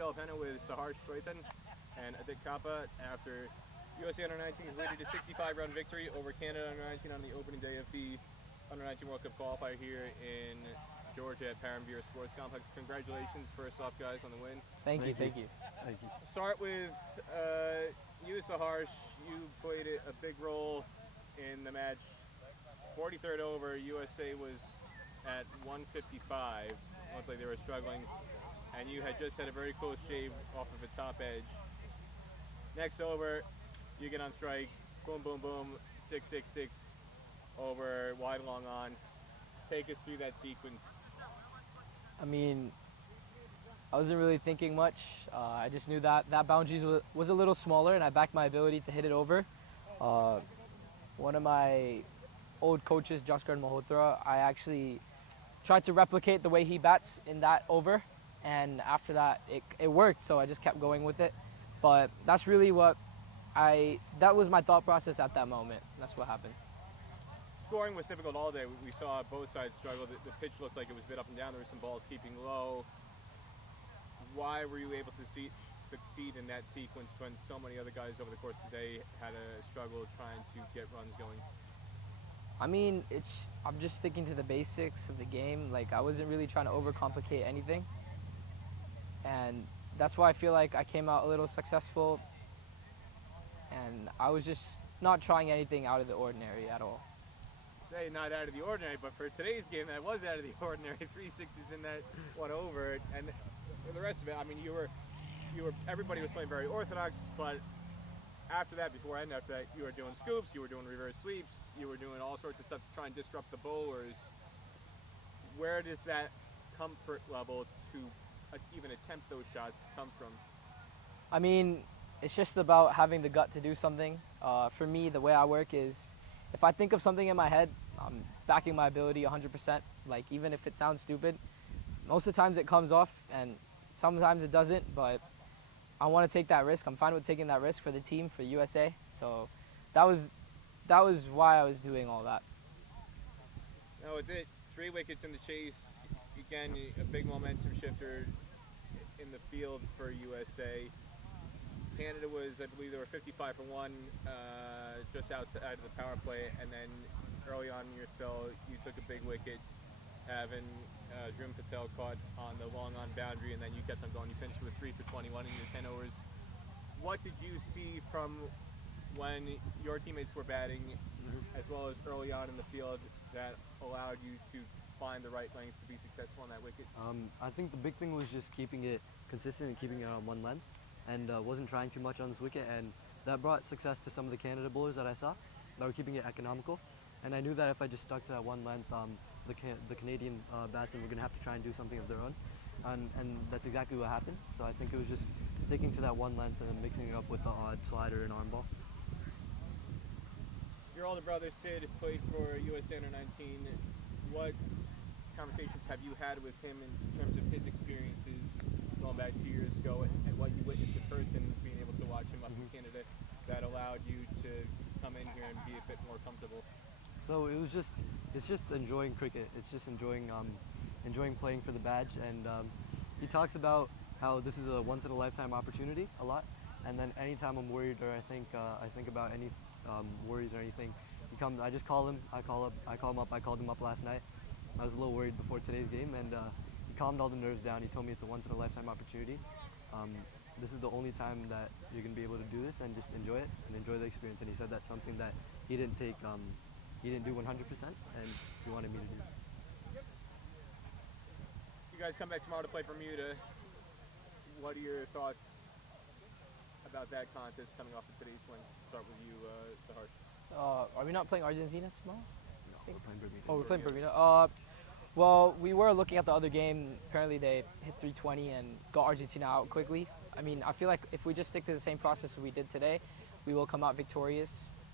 Rydal with Saharsh Shwethan and Adit Kappa after USA Under-19 completed a 65-run victory over Canada Under-19 on the opening day of the Under-19 World Cup qualifier here in Georgia at Param Veers Sports Complex. Congratulations, first off, guys, on the win. Thank you. Start with you, Saharsh. You played a big role in the match. 43rd over, USA was at 155. Looked like they were struggling, and you had just had a very close shave off of a top edge. Next over, you get on strike. Boom, boom, boom. 6-6-6 over, wide, long on. Take us through that sequence. I mean, I wasn't really thinking much. I just knew that boundary was a little smaller, and I backed my ability to hit it over. One of my old coaches, Jaskar Malhotra, I actually tried to replicate the way he bats in that over, and after that it worked, so I just kept going with it. But that's really that was my thought process at that moment. That's what happened. Scoring was difficult all day. We saw both sides struggle. The pitch looked like it was a bit up and down. There were some balls keeping low. Why were you able to succeed in that sequence when so many other guys over the course of the day had a struggle trying to get runs going? I mean, I'm just sticking to the basics of the game. Like, I wasn't really trying to overcomplicate anything. And that's why I feel like I came out a little successful. And I was just not trying anything out of the ordinary at all. Say not out of the ordinary, but for today's game, that was out of the ordinary. 3 sixes in that one over. And the rest of it, I mean, everybody was playing very orthodox, but after that, you were doing scoops, you were doing reverse sweeps, you were doing all sorts of stuff to try and disrupt the bowlers. Where does that comfort level to even attempt those shots come from? I mean, it's just about having the gut to do something. For me, the way I work is, if I think of something in my head, I'm backing my ability 100%. Like, even if it sounds stupid, most of the times it comes off, and sometimes it doesn't, but I want to take that risk. I'm fine with taking that risk for the team, for USA. So that was why I was doing all that. Now with it, 3 wickets in the chase, again, a big momentum shifter in the field for USA. Canada was, I believe, they were 55 for 1, just outside of the power play, and then early on in your spell, you took a big wicket, having Dhrum Patel caught on the long on boundary, and then you kept on going. You finished with 3 for 21 in your 10 overs. What did you see from when your teammates were batting, as well as early on in the field, that allowed you to find the right length to be successful on that wicket? I think the big thing was just keeping it consistent and keeping it on one length, and wasn't trying too much on this wicket, and that brought success to some of the Canada bowlers that I saw that were keeping it economical. And I knew that if I just stuck to that one length, the Canadian batsmen were going to have to try and do something of their own, and that's exactly what happened. So I think it was just sticking to that one length and then mixing it up with the odd slider and arm ball. Your older brother Sid played for USA Under-19. What conversations have you had with him in terms of his experiences going back 2 years ago, and what you witnessed in person, being able to watch him up in Canada, that allowed you to come in here and be a bit more comfortable? So it's just enjoying cricket. It's just enjoying playing for the badge. And he talks about how this is a once-in-a-lifetime opportunity a lot. And then anytime I'm worried or I think about any worries or anything, he comes. I just call him. I call him up. I called him up last night. I was a little worried before today's game, and he calmed all the nerves down. He told me it's a once-in-a-lifetime opportunity. This is the only time that you're going to be able to do this, and just enjoy it and enjoy the experience. And he said that's something that he didn't take. He didn't do 100%, and he wanted me to do. You guys come back tomorrow to play Bermuda. What are your thoughts about that contest coming off of today's win? Start with you, Saharsh. Are we not playing Argentina tomorrow? No, we're playing Bermuda. Oh, we're playing Bermuda. Well, we were looking at the other game. Apparently they hit 320 and got Argentina out quickly. I mean, I feel like if we just stick to the same process we did today, we will come out victorious.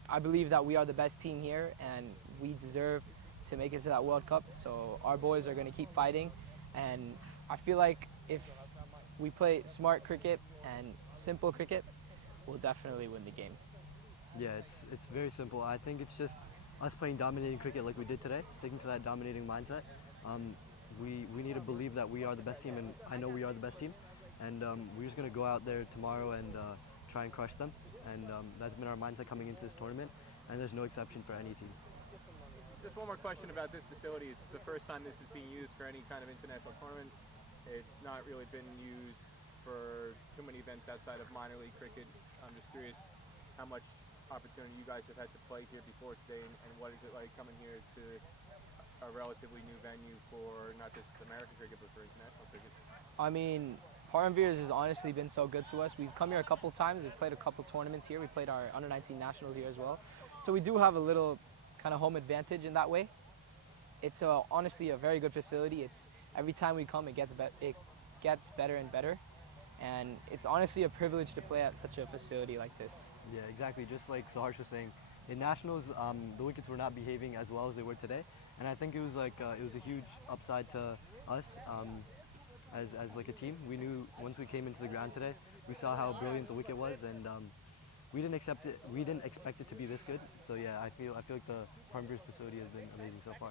I believe that we are the best team here, and we deserve to make it to that World Cup. So our boys are going to keep fighting, and I feel like if we play smart cricket and simple cricket, we'll definitely win the game. Yeah, it's very simple. I think it's just us playing dominating cricket like we did today, sticking to that dominating mindset. We need to believe that we are the best team, and I know we are the best team. and we're just going to go out there tomorrow and try and crush them. And that's been our mindset coming into this tournament, and there's no exception for any team. Just one more question about this facility. It's the first time this is being used for any kind of international tournament. It's not really been used for too many events outside of minor league cricket. I'm just curious how much opportunity you guys have had to play here before today, and what is it like coming here to a relatively new venue for not just American cricket but for international cricket? I mean, Param Veers has honestly been so good to us. We've come here a couple times. We've played a couple tournaments here. We played our under-19 nationals here as well. So we do have a little kind of home advantage in that way. It's honestly a very good facility. It's every time we come, it gets better and better, and it's honestly a privilege to play at such a facility like this. Yeah, exactly. Just like Saharsh was saying, in nationals, the wickets were not behaving as well as they were today, and I think it was a huge upside to us as like a team. We knew once we came into the ground today, we saw how brilliant the wicket was, and we didn't expect it to be this good. So yeah, I feel like the Param Veers facility has been amazing so far.